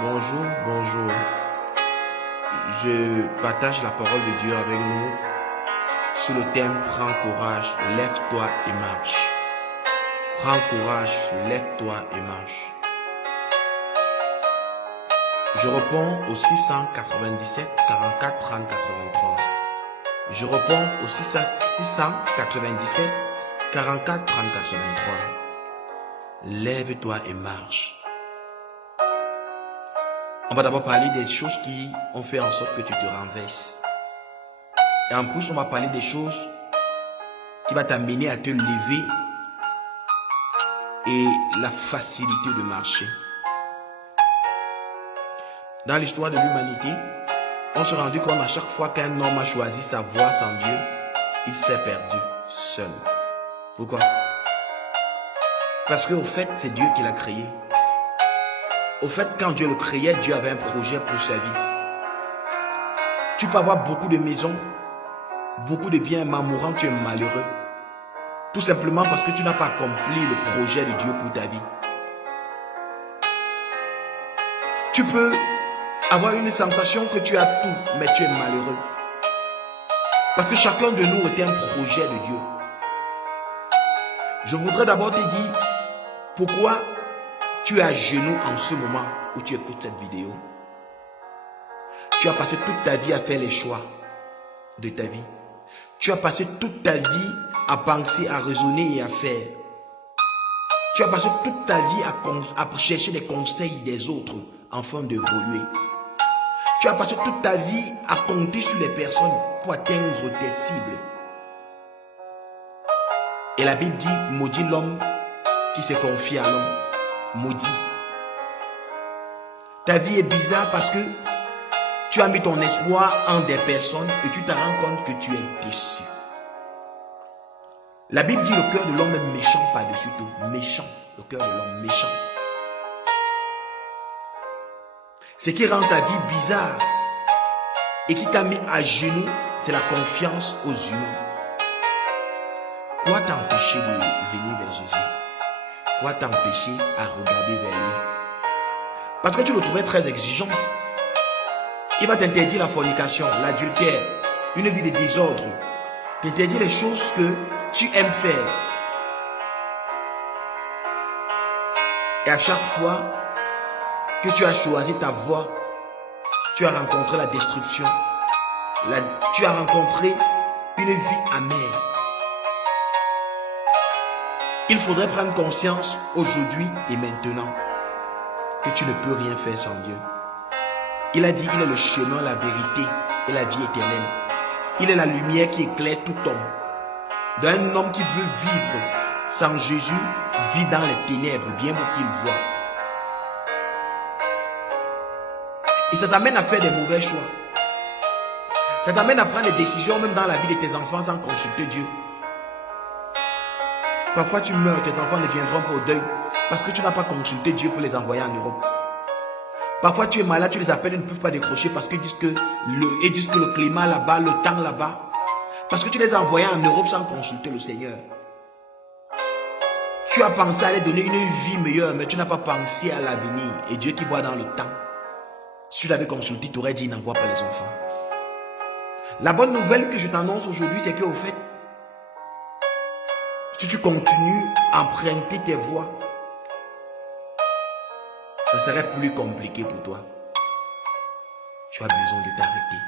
Bonjour, bonjour. Je partage la parole de Dieu avec nous sur le thème Prends courage, lève-toi et marche. Prends courage, lève-toi et marche. Je réponds au 697 44 30 83. Je réponds au 697 44 30 83. Lève-toi et marche. On va d'abord parler des choses qui ont fait en sorte que tu te renverses. Et en plus, on va parler des choses qui vont t'amener à te lever et la facilité de marcher. Dans l'histoire de l'humanité, on s'est rendu compte à chaque fois qu'un homme a choisi sa voie sans Dieu, il s'est perdu seul. Pourquoi? Parce qu'au fait, c'est Dieu qui l'a créé. Au fait, quand Dieu le créait, Dieu avait un projet pour sa vie. Tu peux avoir beaucoup de maisons, beaucoup de biens, mais en mourant, tu es malheureux. Tout simplement parce que tu n'as pas accompli le projet de Dieu pour ta vie. Tu peux avoir une sensation que tu as tout, mais tu es malheureux. Parce que chacun de nous est un projet de Dieu. Je voudrais d'abord te dire pourquoi tu es à genoux en ce moment où tu écoutes cette vidéo. Tu as passé toute ta vie à faire les choix de ta vie. Tu as passé toute ta vie à penser, à raisonner et à faire. Tu as passé toute ta vie à chercher les conseils des autres afin d'évoluer. Tu as passé toute ta vie à compter sur les personnes pour atteindre tes cibles. Et la Bible dit, maudit l'homme qui se confie à l'homme. Maudit. Ta vie est bizarre parce que tu as mis ton espoir en des personnes et tu te rends compte que tu es déçu. La Bible dit le cœur de l'homme est méchant par-dessus tout. Méchant. Le cœur de l'homme méchant. Ce qui rend ta vie bizarre et qui t'a mis à genoux, c'est la confiance aux humains. Quoi t'a empêché de venir vers Jésus? Quoi t'a empêché à regarder vers lui? Parce que tu le trouvais très exigeant. Il va t'interdire la fornication, l'adultère, une vie de désordre. T'interdire les choses que tu aimes faire. Et à chaque fois que tu as choisi ta voie, tu as rencontré la destruction. Tu as rencontré une vie amère. Il faudrait prendre conscience aujourd'hui et maintenant que tu ne peux rien faire sans Dieu. Il a dit, il est le chemin, la vérité et la vie éternelle. Il est la lumière qui éclaire tout homme. D'un homme qui veut vivre sans Jésus, vit dans les ténèbres, bien beau qu'il voit. Et ça t'amène à faire des mauvais choix. Ça t'amène à prendre des décisions même dans la vie de tes enfants sans consulter Dieu. Parfois tu meurs, tes enfants ne viendront pas au deuil parce que tu n'as pas consulté Dieu pour les envoyer en Europe. Parfois tu es malade, tu les appelles, ils ne peuvent pas décrocher parce qu'ils disent que le climat là-bas, le temps là-bas. Parce que tu les as envoyés en Europe sans consulter le Seigneur. Tu as pensé à les donner une vie meilleure, mais tu n'as pas pensé à l'avenir. Et Dieu qui voit dans le temps. Si tu l'avais consulté, tu aurais dit, n'envoie pas les enfants. La bonne nouvelle que je t'annonce aujourd'hui, c'est qu'au fait, si tu continues à emprunter tes voies, ça serait plus compliqué pour toi. Tu as besoin de t'arrêter.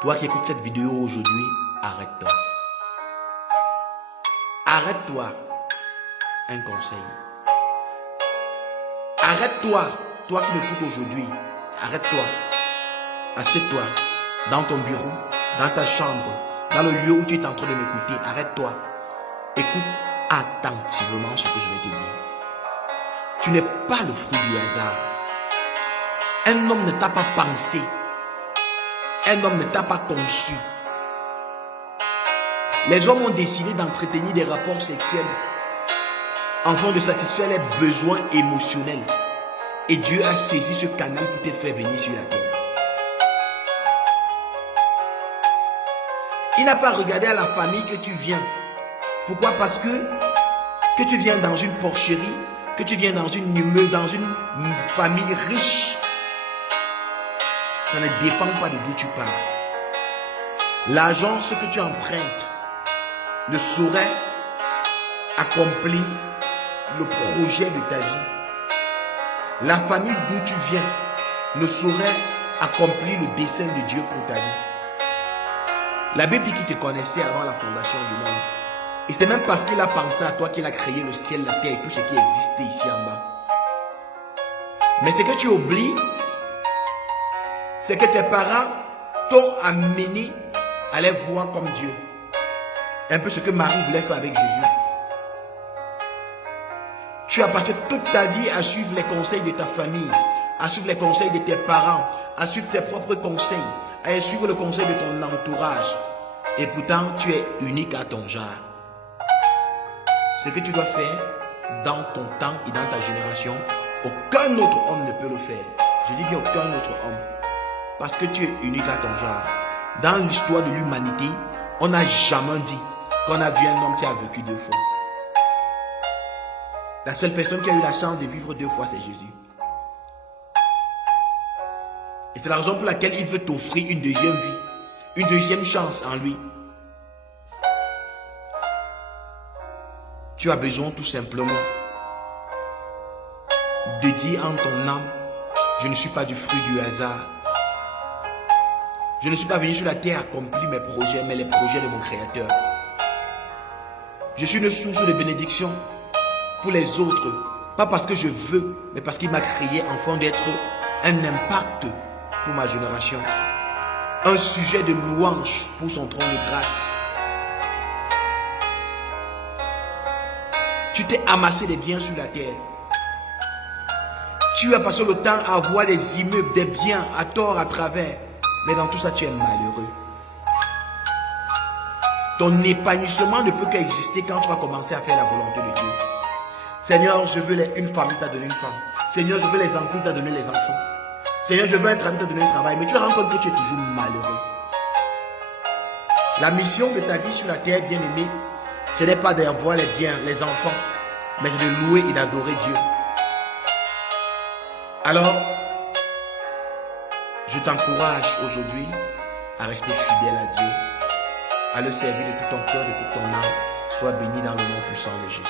Toi qui écoutes cette vidéo aujourd'hui, arrête-toi. Arrête-toi. Un conseil. Arrête-toi. Toi qui m'écoutes aujourd'hui, arrête-toi. Assieds-toi dans ton bureau, dans ta chambre, dans le lieu où tu es en train de m'écouter. Arrête-toi. Écoute attentivement ce que je vais te dire. Tu n'es pas le fruit du hasard. Un homme ne t'a pas pensé. Un homme ne t'a pas conçu. Les hommes ont décidé d'entretenir des rapports sexuels afin de satisfaire les besoins émotionnels. Et Dieu a saisi ce canal pour te faire venir sur la terre. Il n'a pas regardé à la famille que tu viens. Pourquoi? Parce que tu viens dans une porcherie, que tu viens dans dans une famille riche, ça ne dépend pas de d'où tu pars. L'argent, ce que tu empruntes, ne saurait accomplir le projet de ta vie. La famille d'où tu viens ne saurait accomplir le dessein de Dieu pour ta vie. La Bible dit qu'il te connaissait avant la fondation du monde. Et c'est même parce qu'il a pensé à toi qu'il a créé le ciel, la terre et tout ce qui existait ici en bas. Mais ce que tu oublies, c'est que tes parents t'ont amené à les voir comme Dieu. Un peu ce que Marie voulait faire avec Jésus. Tu as passé toute ta vie à suivre les conseils de ta famille, à suivre les conseils de tes parents, à suivre tes propres conseils, à suivre le conseil de ton entourage. Et pourtant, tu es unique à ton genre. Ce que tu dois faire dans ton temps et dans ta génération, aucun autre homme ne peut le faire. Je dis bien aucun autre homme. Parce que tu es unique à ton genre. Dans l'histoire de l'humanité, on n'a jamais dit qu'on a vu un homme qui a vécu 2 fois. La seule personne qui a eu la chance de vivre 2 fois, c'est Jésus. Et c'est la raison pour laquelle il veut t'offrir une deuxième vie, une deuxième chance en lui. Tu as besoin tout simplement de dire en ton âme, je ne suis pas du fruit du hasard. Je ne suis pas venu sur la terre accomplir mes projets, mais les projets de mon Créateur. Je suis une source de bénédiction pour les autres. Pas parce que je veux, mais parce qu'il m'a créé afin d'être un impact pour ma génération. Un sujet de louange pour son trône de grâce. Tu t'es amassé des biens sur la terre. Tu as passé le temps à voir des immeubles, des biens à tort, à travers. Mais dans tout ça, tu es malheureux. Ton épanouissement ne peut qu'exister quand tu vas commencer à faire la volonté de Dieu. Seigneur, je veux une famille, tu as donné une femme. Seigneur, je veux les enfants, tu as donné les enfants. Seigneur, je veux un travail, tu as donné un travail. Mais tu te rends compte que tu es toujours malheureux. La mission de ta vie sur la terre, bien-aimée, ce n'est pas d'avoir les biens, les enfants, mais de louer et d'adorer Dieu. Alors, je t'encourage aujourd'hui à rester fidèle à Dieu, à le servir de tout ton cœur, de toute ton âme. Sois béni dans le nom puissant de Jésus.